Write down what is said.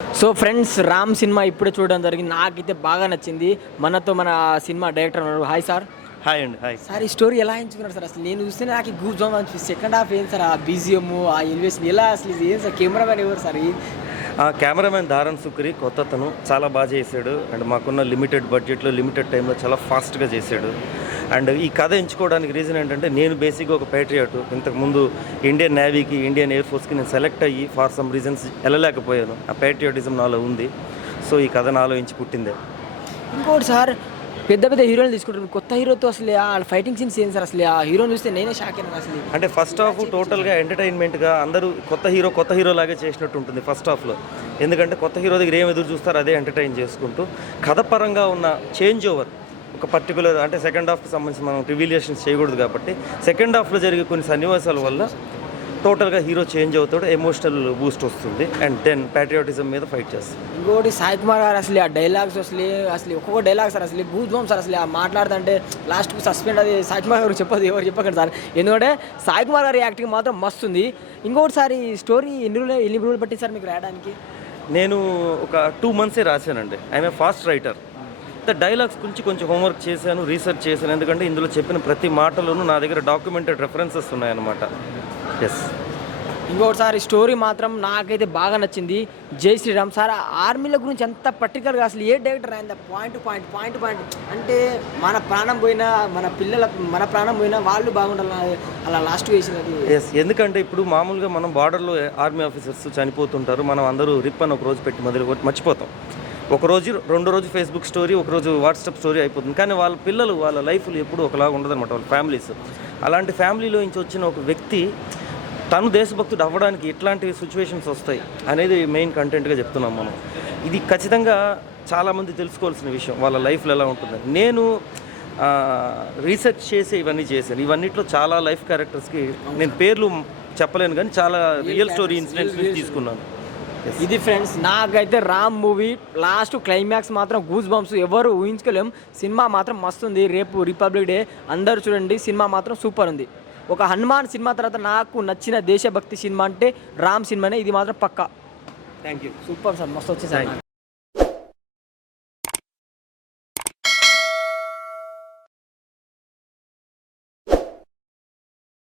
So friends, Ram cinema ఇప్పుడే చూడడం జరిగింది. నాకైతే బాగా నచ్చింది. మనతో మన సినిమా డైరెక్టర్ ఉన్నారు. Hi sir. హాయ్ అండి. హాయ్ సార్, ఈ స్టోరీ ఎలా ఎంచుకున్నారు సార్? అసలు నేను చూస్తే నాకు గూస్ బంప్స్ అనిపిస్తుంది. సెకండ్ హాఫ్ ఏం సార్, ఆ బీజిఎం, ఆ ఎలివేషన్ ఎలా అసలు ఇది ఏం సార్? కెమెరామెన్ ఎవరు సార్? ఆ కెమెరామెన్ ధారన్ సుక్రి కొత్తతను చాలా బాగా చేశాడు. అండ్ మాకున్న లిమిటెడ్ బడ్జెట్లో లిమిటెడ్ టైంలో చాలా ఫాస్ట్గా చేశాడు. అండ్ ఈ కథ ఎంచుకోవడానికి రీజన్ ఏంటంటే, నేను బేసిక్గా ఒక పేట్రియాట్. ఇంతకుముందు ఇండియన్ నేవీకి, ఇండియన్ ఎయిర్ ఫోర్స్కి నేను సెలెక్ట్ అయ్యి ఫార్ సమ్ రీజన్స్ వెళ్ళలేకపోయాను. ఆ పేట్రియాటిజం నాలో ఉంది. సో ఈ కథ నాలో ఎంచి పుట్టిందే. ఇంకోటి సార్, పెద్ద పెద్ద హీరోలు తీసుకుంటారు. కొత్త హీరోతో అసలు ఆ ఫైటింగ్ సీన్స్ ఏం సార్? అసలు ఆ హీరోని చూస్తే నేనే షాక్ అయినా అసలు. అంటే ఫస్ట్ హాఫ్ టోటల్గా ఎంటర్టైన్మెంట్గా అందరూ కొత్త హీరో లాగే చేసినట్టు ఉంటుంది ఫస్ట్ హాఫ్లో. ఎందుకంటే కొత్త హీరో దగ్గర ఏం ఎదురు చూస్తారో అదే ఎంటర్టైన్ చేసుకుంటూ, కథ పరంగా ఉన్న చేంజ్ ఓవర్ ఒక పర్టికులర్, అంటే సెకండ్ హాఫ్కి సంబంధించి మనం రివీలియేషన్స్ చేయకూడదు కాబట్టి, సెకండ్ హాఫ్లో జరిగే కొన్ని సన్నివేశాల వల్ల టోటల్గా హీరో చేంజ్ అవుతాడు, ఎమోషనల్ బూస్ట్ వస్తుంది. అండ్ దెన్ ప్యాట్రియాటిజం మీద ఫైట్ చేస్తాడు. ఇంకోటి సాయి కుమార్ గారు అసలు ఆ డైలాగ్స్ అసలు ఒక్కొక్క డైలాగ్ సార్ అసలు గూస్ బంప్స్ సార్. అసలు ఆ మాట్లాడుతుంటే లాస్ట్కి సస్పెండ్, అది సాయి కుమార్ గారు చెప్పదు, ఎవరు చెప్పకండి సార్. ఎందుకంటే సాయి కుమార్ గారి యాక్టింగ్ మాత్రం మస్తుంది. ఇంకోటి సార్, ఈ స్టోరీ ఎన్ని రోజులు పట్టింది సార్ మీకు రాయడానికి? నేను ఒక 2 months రాశానండి. I'm a fast writer. Dialogues గురించి కొంచెం హోంవర్క్ చేశాను, రీసెర్చ్ చేశాను. ఎందుకంటే ఇందులో చెప్పిన ప్రతి మాటలోనూ నా దగ్గర డాక్యుమెంటెడ్ రెఫరెన్సెస్ ఉన్నాయన్నమాట. ఎస్. ఇంకోటి సార్, ఈ స్టోరీ మాత్రం నాకైతే బాగా నచ్చింది. జై శ్రీరామ్ సార్, ఆర్మీల గురించి ఎంత పర్టికులర్గా అసలు ఏ డైరెక్టర్ అయింది పాయింట్ అంటే మన ప్రాణం పోయినా, మన ప్రాణం పోయినా వాళ్ళు బాగుండాలి అలా లాస్ట్ వేసినది. ఎస్. ఎందుకంటే ఇప్పుడు మామూలుగా మనం బార్డర్లో ఆర్మీ ఆఫీసర్స్ చనిపోతుంటారు. మనం అందరూ రిప్ అని ఒక రోజు పెట్టి మర్చిపోతాం. ఒకరోజు 2 రోజు ఫేస్బుక్ స్టోరీ, ఒకరోజు వాట్సాప్ స్టోరీ అయిపోతుంది. కానీ వాళ్ళ పిల్లలు, వాళ్ళ లైఫ్లు ఎప్పుడు ఒకలాగా ఉండదన్నమాట, వాళ్ళ ఫ్యామిలీస్. అలాంటి ఫ్యామిలీలో నుంచి వచ్చిన ఒక వ్యక్తి తను దేశభక్తుడు అవ్వడానికి ఎట్లాంటి సిచ్యువేషన్స్ వస్తాయి అనేది మెయిన్ కంటెంట్గా చెప్తున్నాం మనం. ఇది ఖచ్చితంగా చాలామంది తెలుసుకోవాల్సిన విషయం, వాళ్ళ లైఫ్లో ఎలా ఉంటుంది. నేను రీసెర్చ్ చేసి ఇవన్నీ చేశాను. ఇవన్నిట్లో చాలా లైఫ్ క్యారెక్టర్స్కి నేను పేర్లు చెప్పలేను, కానీ చాలా రియల్ స్టోరీ ఇన్సిడెంట్స్ తీసుకున్నాను. ఇది ఫ్రెండ్స్, నాకైతే రామ్ మూవీ లాస్ట్ క్లైమాక్స్ మాత్రం గూస్ బంప్స్, ఎవరు ఊహించుకోలేం. సినిమా మాత్రం మస్తుంది. రేపు రిపబ్లిక్ డే, అందరూ చూడండి. సినిమా మాత్రం సూపర్ ఉంది. ఒక హనుమాన్ సినిమా తర్వాత నాకు నచ్చిన దేశభక్తి సినిమా అంటే రామ్ సినిమానే. ఇది మాత్రం పక్కా. Thank you. సూపర్ సార్, మస్తు వచ్చేసారి.